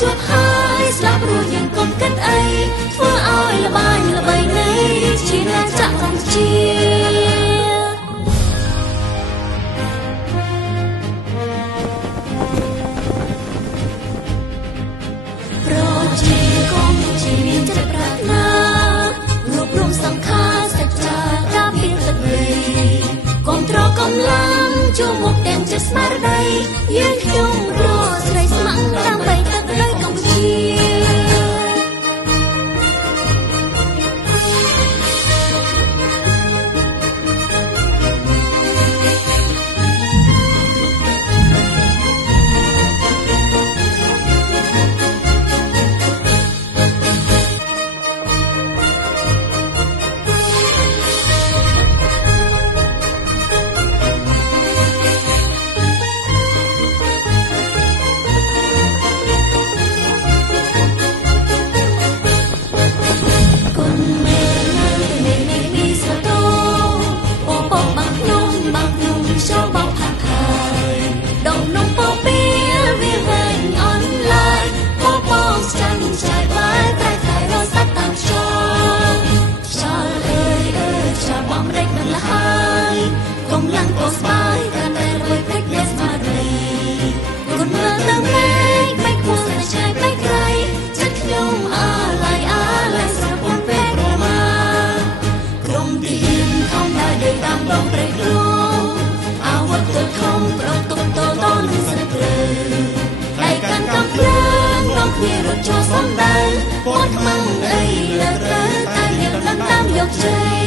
ជួបហើយស្លាប់រួចយើងកុំគិតអីធ្វើឲ្យល្បាញល្បីនៃជាណាចក្រកម្ពុជាប្រជាកម្ពុជាមានចិត្តប្រាថ្នារួបរวมសង្ខារសច្ចាការពារទឹកដីគាំទ្រកម្លាំងជួមុខទាំងចិត្តស្មារតីយើងខ្ញុំរកស្រីស្ម័គ្រដើម្បីទឹកដីកម្ពុជារត់ចូលសំដៅពោលខ្មាំងអីលើត្រូវតែយើងដណ្ដើមយកជ័យ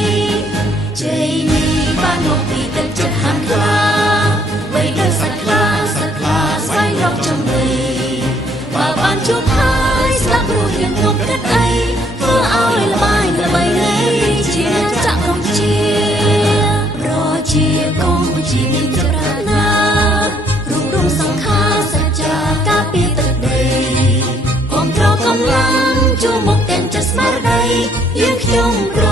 ជ័យនេះបានមកពីទឹកចិត្តហាន់ខ្លាបីដូចសត្វខ្លាស្វែងរកចំណីបើបានជួបហើយស្លាប់រួចយើងងប់គិតអីធ្វើឲ្យល្បាញល្បីនៃជាចក្រកម្ពុជាប្រជាកម្ពុជាមានចិត្តប្រាថ្នារួមរំសង្ខារសច្ចាការពារទឹកដីកម្លាំងជួមុខទាំងចិត្តស្មារតីយើងខ្ញុំ